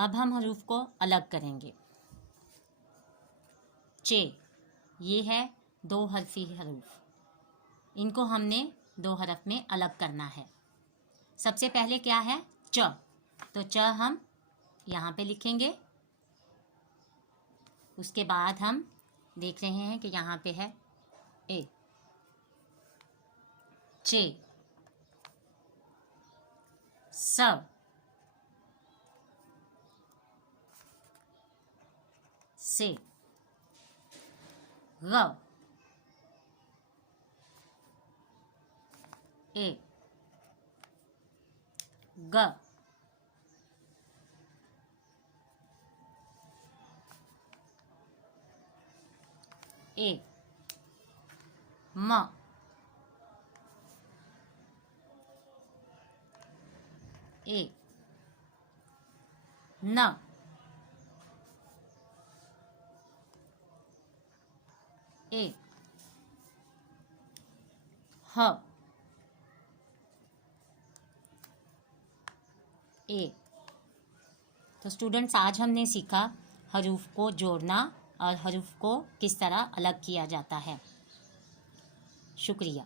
अब हम हरूफ को अलग करेंगे। चे, ये है 2 हरफी हरूफ, इनको हमने 2 हरफ में अलग करना है। सबसे पहले क्या है? च, तो च हम यहाँ पे लिखेंगे। उसके बाद हम देख रहे हैं कि यहाँ पे है ए। चे, स, से, ग, ए, ग, ए, म, ए, न, ए, ह, ए। तो स्टूडेंट्स, आज हमने सीखा हरूफ को जोड़ना और हरूफ को किस तरह अलग किया जाता है। शुक्रिया।